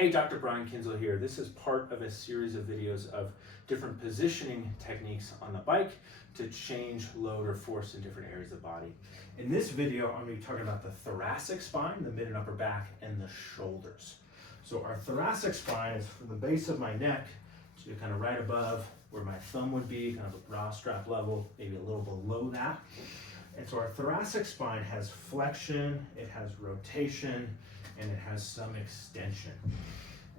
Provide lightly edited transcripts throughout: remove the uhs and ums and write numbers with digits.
Hey, Dr. Brian Kinsel here. This is part of a series of videos of different positioning techniques on the bike to change load or force in different areas of the body. In this video, I'm going to be talking about the thoracic spine, the mid and upper back, and the shoulders. So our thoracic spine is from the base of my neck to kind of right above where my thumb would be, kind of a bra strap level, maybe a little below that. And so our thoracic spine has flexion, it has rotation, and it has some extension.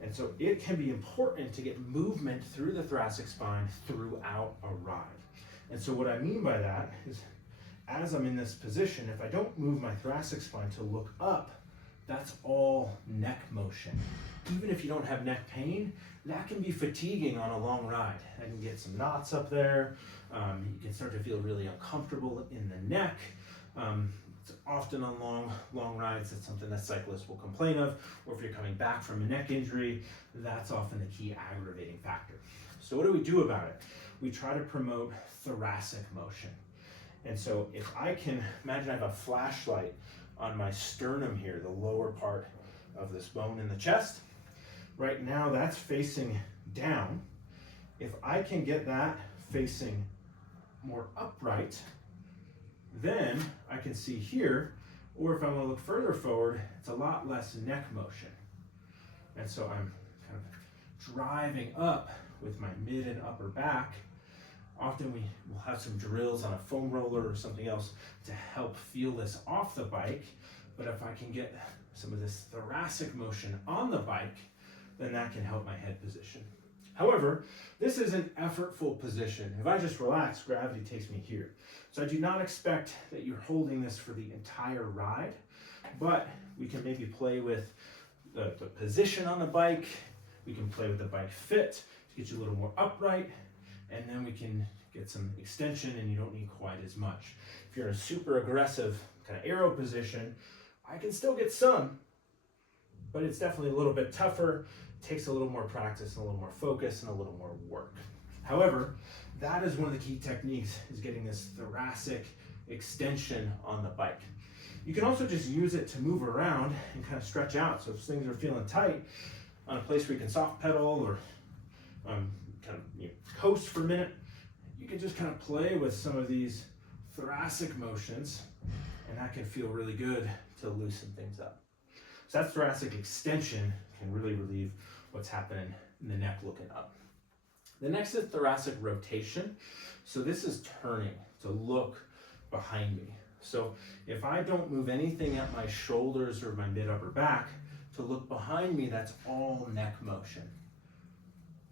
And so it can be important to get movement through the thoracic spine throughout a ride. And so what I mean by that is, as I'm in this position, if I don't move my thoracic spine to look up, that's all neck motion. Even if you don't have neck pain, that can be fatiguing on a long ride. I can get some knots up there. You can start to feel really uncomfortable in the neck. It's often on long rides, it's something that cyclists will complain of, or if you're coming back from a neck injury, that's often the key aggravating factor. So what do we do about it? We try to promote thoracic motion. And so if I can, imagine I have a flashlight on my sternum here, the lower part of this bone in the chest. Right now that's facing down. If I can get that facing more upright, then I can see here, or if I want to look further forward, it's a lot less neck motion. And so I'm kind of driving up with my mid and upper back. Often we will have some drills on a foam roller or something else to help feel this off the bike. But if I can get some of this thoracic motion on the bike, then that can help my head position. However, this is an effortful position. If I just relax, gravity takes me here. So I do not expect that you're holding this for the entire ride, but we can maybe play with the position on the bike. We can play with the bike fit to get you a little more upright, and then we can get some extension and you don't need quite as much. If you're in a super aggressive kind of aero position, I can still get some, but it's definitely a little bit tougher. Takes a little more practice and a little more focus and a little more work. However, that is one of the key techniques, is getting this thoracic extension on the bike. You can also just use it to move around and kind of stretch out. So if things are feeling tight, on a place where you can soft pedal or kind of coast for a minute, you can just kind of play with some of these thoracic motions, and that can feel really good to loosen things up. So that thoracic extension can really relieve what's happening in the neck looking up. The next is thoracic rotation. So this is turning to look behind me. So if I don't move anything at my shoulders or my mid upper back to look behind me, that's all neck motion.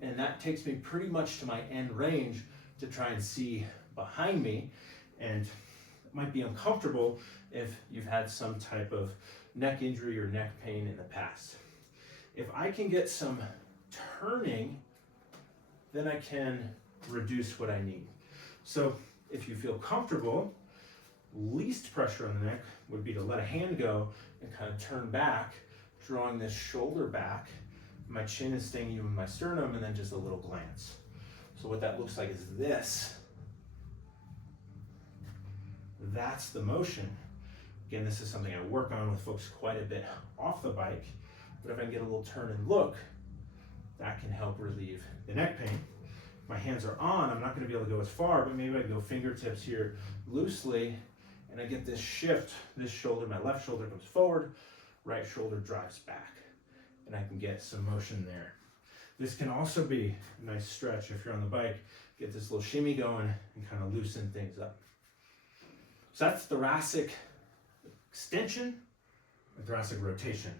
And that takes me pretty much to my end range to try and see behind me. And it might be uncomfortable if you've had some type of neck injury or neck pain in the past. If I can get some turning, then I can reduce what I need. So if you feel comfortable, least pressure on the neck would be to let a hand go and kind of turn back, drawing this shoulder back. My chin is staying even with my sternum, and then just a little glance. So what that looks like is this. That's the motion. Again, this is something I work on with folks quite a bit off the bike, but if I can get a little turn and look, that can help relieve the neck pain. If my hands are on, I'm not going to be able to go as far, but maybe I can go fingertips here loosely, and I get this shift. This shoulder, my left shoulder comes forward, right shoulder drives back, and I can get some motion there. This can also be a nice stretch if you're on the bike. Get this little shimmy going and kind of loosen things up. So that's thoracic extension and thoracic rotation.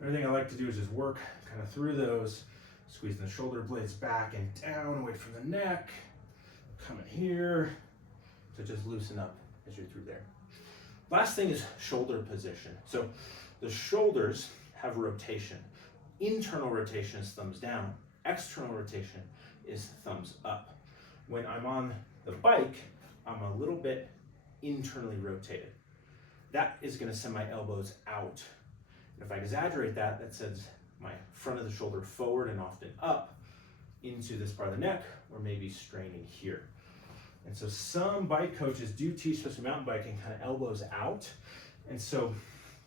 Everything I like to do is just work kind of through those, squeezing the shoulder blades back and down, away from the neck, coming here to just loosen up as you're through there. Last thing is shoulder position. So the shoulders have rotation. Internal rotation is thumbs down. External rotation is thumbs up. When I'm on the bike, I'm a little bit internally rotated. That is going to send my elbows out. And if I exaggerate that, that sends my front of the shoulder forward and often up into this part of the neck, or maybe straining here. And so some bike coaches do teach, especially mountain biking, kind of elbows out. And so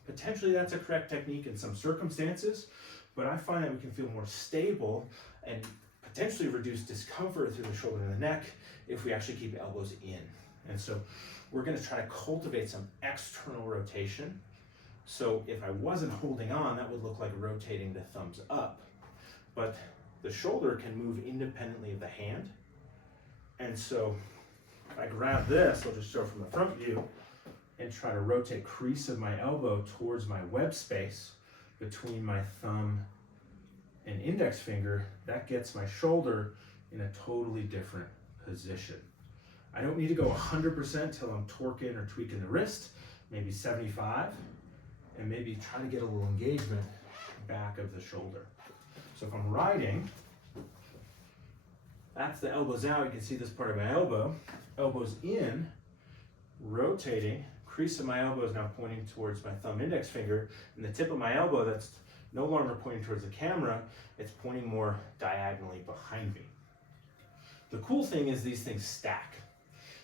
potentially that's a correct technique in some circumstances, but I find that we can feel more stable and potentially reduce discomfort through the shoulder and the neck if we actually keep elbows in. And so we're going to try to cultivate some external rotation. So if I wasn't holding on, that would look like rotating the thumbs up. But the shoulder can move independently of the hand. And so if I grab this, I'll just show from the front view, and try to rotate crease of my elbow towards my web space between my thumb and index finger, that gets my shoulder in a totally different position. I don't need to go 100% till I'm torquing or tweaking the wrist, maybe 75, and maybe try to get a little engagement back of the shoulder. So if I'm riding, that's the elbows out. You can see this part of my elbow. Elbows in, rotating. Crease of my elbow is now pointing towards my thumb index finger, and the tip of my elbow that's no longer pointing towards the camera, it's pointing more diagonally behind me. The cool thing is these things stack.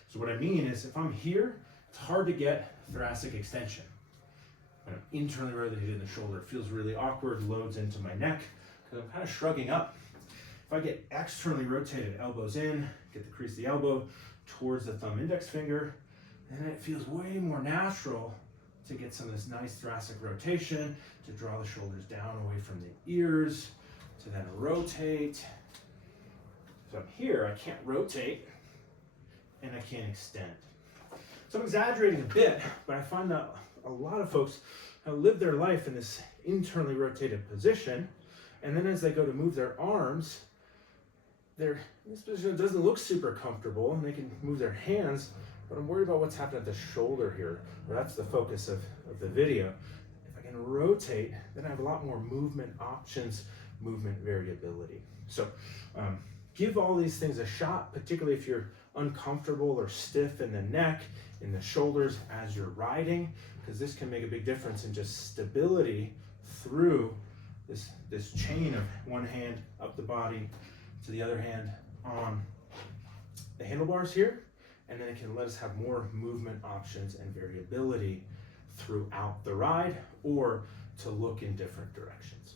So what I mean is if I'm here, it's hard to get thoracic extension. When I'm internally rotated in the shoulder, it feels really awkward, loads into my neck, because I'm kind of shrugging up. If I get externally rotated, elbows in, get the crease of the elbow towards the thumb index finger, then it feels way more natural to get some of this nice thoracic rotation, to draw the shoulders down away from the ears, to then rotate. So I'm here, I can't rotate, and I can't extend. So I'm exaggerating a bit, but I find that a lot of folks have lived their life in this internally rotated position, and then as they go to move their arms, this position doesn't look super comfortable, and they can move their hands, but I'm worried about what's happening at the shoulder here. Well, that's the focus of the video. If I can rotate, then I have a lot more movement options, movement variability. So give all these things a shot, particularly if you're uncomfortable or stiff in the neck, in the shoulders as you're riding, because this can make a big difference in just stability through this chain of one hand up the body to the other hand on the handlebars here. And then it can let us have more movement options and variability throughout the ride, or to look in different directions.